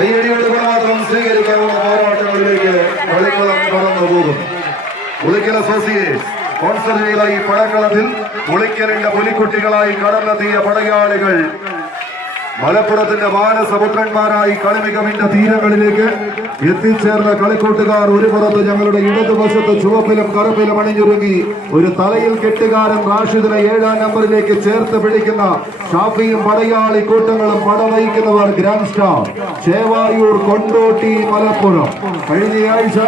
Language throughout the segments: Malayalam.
കൈയടികൊണ്ട് മാത്രം സ്വീകരിക്കാവുന്ന പോരാട്ടങ്ങളിലേക്ക് കളിക്കുളം കടന്നു പോകുന്നു ഉളിക്കൽ അസോസിയേറ്റ്സ് സ്പോൺസർ ചെയ്ത ഈ പടക്കളത്തിൽ ഉളിക്കലിന്റെ പുലിക്കുട്ടികളായി കടന്നെത്തിയ പടയാളികൾ മലപ്പുറത്തിന്റെ മാനസപുത്രന്മാരായി കളിമികമിന്റെ തീരങ്ങളിലേക്ക് എത്തിച്ചേർന്ന കളിക്കൂട്ടുകാർ ഒരു പുറത്ത് ഞങ്ങളുടെ ഇടതുവശത്ത് ചുവപ്പിലും കറുപ്പിലും അണിഞ്ഞൊരുങ്ങി ഒരു തലയിൽ കെട്ടുകാരൻ റാഷിദിനെ ഏഴാം നമ്പറിലേക്ക് ചേർത്ത് പിടിക്കുന്ന ഷാഫിയും പടയാളി കൂട്ടങ്ങളും പടവഹിക്കുന്നവർ ഗ്രാൻഡ് സ്റ്റാർ. ചേവായൂർ കൊണ്ടോട്ടി മലപ്പുറം. കഴിഞ്ഞയാഴ്ച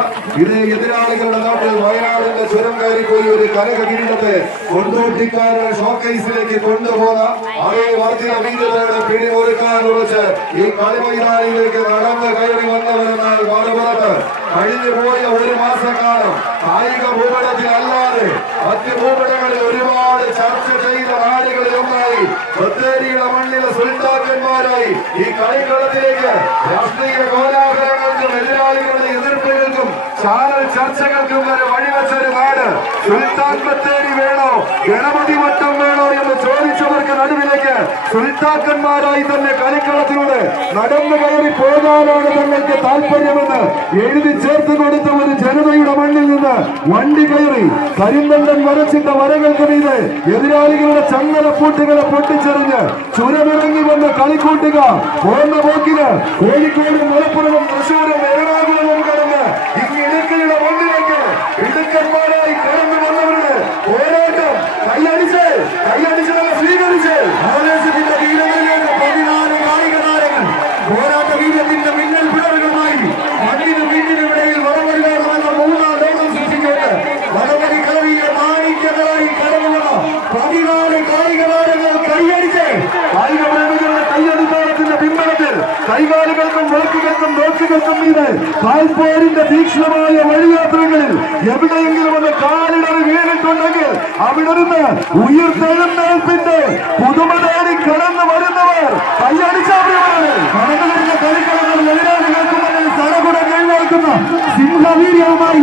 ഇതേ എതിരാളികളുടെ നാട്ടിൽ വയനാടിന്റെ ചുരം കയറിപ്പോയി ഒരു കനക കിരീടത്തെ കൊണ്ടോട്ടിക്കാരുടെ ഷോക്കേസിലേക്ക് കൊണ്ടുപോകുന്ന അതേ വർദ്ധിത വീരതയുടെ ഉറച്ച് ഈ കളിമൈതാനിയിലേക്ക് നടന്ന് കയറി വന്നവരെന്നാൽ മറുപുറത്ത് കഴിഞ്ഞു പോയ ഒരു മാസക്കാലം കായിക ഭൂപടത്തിലല്ലാതെ മറ്റ് ഭൂപടങ്ങളിൽ ഒരുപാട് ചർച്ച ചെയ്ത നാടുകളിൽ ഒന്നായി ബത്തേരിയുടെ മണ്ണിലെ സുൽത്താക്കന്മാരായി ഈ കളിക്കളത്തിലേക്ക് രാഷ്ട്രീയ കോലാഹലങ്ങൾക്കും എതിരാളികളുടെ എതിർപ്പുകൾക്കും ചാനൽ ചർച്ചകൾക്കും വരെ വഴിവെച്ച ഒരു നാട് സുൽത്താൻ ബത്തേരി വേണോ? ഗണപതി വട്ടം വേണോ എന്ന് നടുവിലേക്ക് സുൽത്താക്കന്മാരായി തന്നെ കളിക്കളത്തിലൂടെ നടന്നു കയറി പോകാനാണ് തങ്ങൾക്ക് താല്പര്യമെന്ന് എഴുതി ചേർത്ത് കൊടുത്ത ഒരു ജനതയുടെ മണ്ണിൽ നിന്ന് വണ്ടി കയറി കരിന്തണ്ടൻ വരച്ചിട്ട വരകൾക്ക് മീതെ എതിരാളികളുടെ ചങ്ങലപ്പൂട്ടുകളെ പൊട്ടിച്ചെറിഞ്ഞ് ചുരമിറങ്ങി വന്ന കളിക്കൂട്ടുക. പോകുന്ന പോക്കിന് കോഴിക്കോടും മലപ്പുറവും തൃശ്ശൂരും എറണാകുളവും കടന്ന് ഇടുക്കിയുടെ മണ്ണിലേക്ക് ഇടുക്കന്മാരായി കായിക പ്രേമികളുടെ കൈയടിത്താരത്തിന്റെ പിൻബലത്തിൽ കൈകാലുകൾക്കും വിളക്കുകൾക്കും നോക്കുകൾക്കും മീതെ കാൽപോരിന്റെ തീക്ഷ്ണമായ വഴിയാത്രകളിൽ എവിടെയെങ്കിലും ഒന്ന് കാലിടറി വീണിട്ടുണ്ടെങ്കിൽ അവിടെ നിന്ന് ഉയർത്തെഴുന്നേൽപ്പിന്റെ പുതുമ തേടി കടന്നു വരുന്നവർ കയ്യടിച്ചാണ് കടന്നു വരുന്ന കളിക്കളങ്ങൾ എതിരാളികൾക്ക് മുന്നിൽ തലകുടം കൈവയ്ക്കുന്ന സിംഹവീര്യവുമായി